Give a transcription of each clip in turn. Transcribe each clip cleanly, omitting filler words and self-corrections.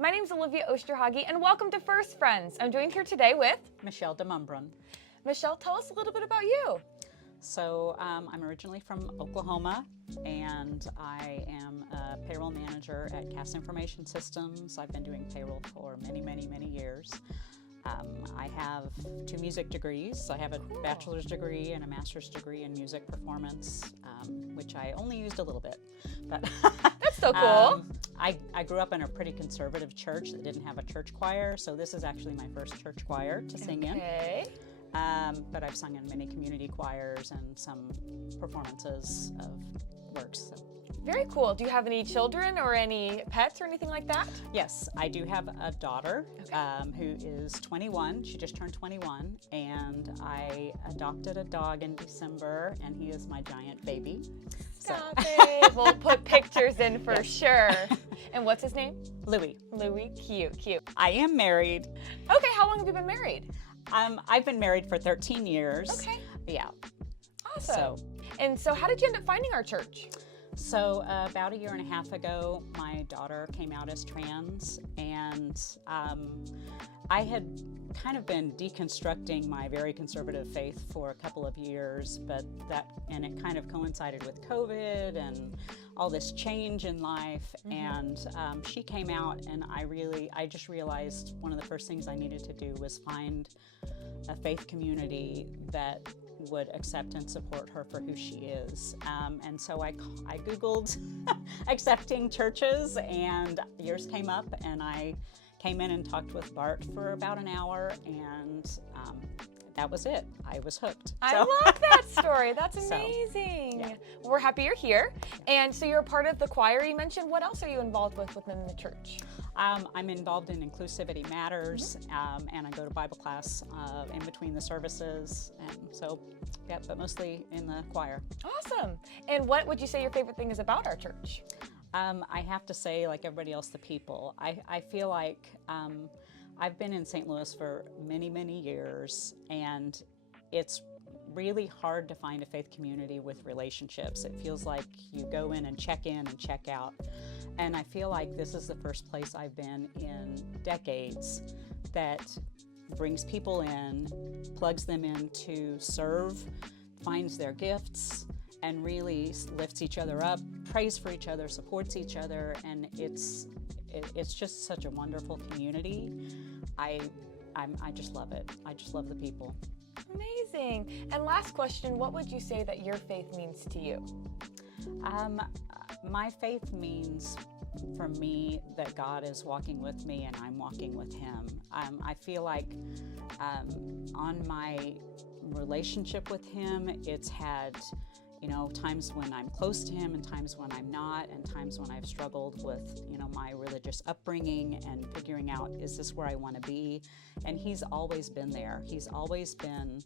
My name is Olivia Osterhage, and welcome to First Friends. I'm joined here today with Michelle DeMumbrane. Michelle. Tell us a little bit about you. So I'm originally from Oklahoma, and I am a payroll manager at Cast Information Systems. I've been doing payroll for many, many, many years. I have 2 music degrees. I have a bachelor's degree and a master's degree in music performance, which I only used a little bit. But That's so cool. I grew up in a pretty conservative church that didn't have a church choir, so this is actually my first church choir to sing in. But I've sung in many community choirs and some performances of works. So. Very cool. Do you have any children or any pets or anything like that? Yes, I do have a daughter who is 21. She just turned 21, and I adopted a dog in December, and he is my giant baby. Stop it. We'll put pictures in for sure. And what's his name? Louis. Louis. Cute, cute. I am married. Okay, how long have you been married? I've been married for 13 years. Okay. Yeah. Awesome. So how did you end up finding our church? So about a year and a half ago, my daughter came out as trans, and I had kind of been deconstructing my very conservative faith for a couple of years, and it kind of coincided with COVID and all this change in life. And she came out, and I just realized one of the first things I needed to do was find a faith community that would accept and support her for who she is. And so I Googled accepting churches, and yours came up, and I came in and talked with Bart for about an hour, and that was it. I was hooked. I love that story. That's amazing. Yeah. We're happy you're here. And so you're a part of the choir you mentioned. What else are you involved with within the church? I'm involved in Inclusivity Matters, and I go to Bible class in between the services, and so, yeah, but mostly in the choir. Awesome. And what would you say your favorite thing is about our church? I have to say, like everybody else, the people. I feel like I've been in St. Louis for many, many years, and it's really hard to find a faith community with relationships. It feels like you go in and check out. And I feel like this is the first place I've been in decades that brings people in, plugs them in to serve, finds their gifts, and really lifts each other up, prays for each other, supports each other, and it's just such a wonderful community. I just love it. I just love the people. Amazing. And last question, what would you say that your faith means to you? My faith means, for me, that God is walking with me and I'm walking with Him. I feel like on my relationship with Him, it's had times when I'm close to Him and times when I'm not, and times when I've struggled with, my religious upbringing and figuring out, is this where I want to be? And He's always been there. He's always been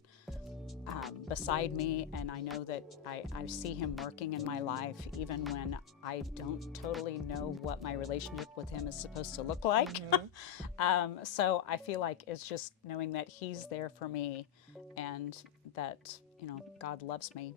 beside me, and I know that I see Him working in my life, even when I don't totally know what my relationship with Him is supposed to look like. So I feel like it's just knowing that He's there for me, and that, God loves me.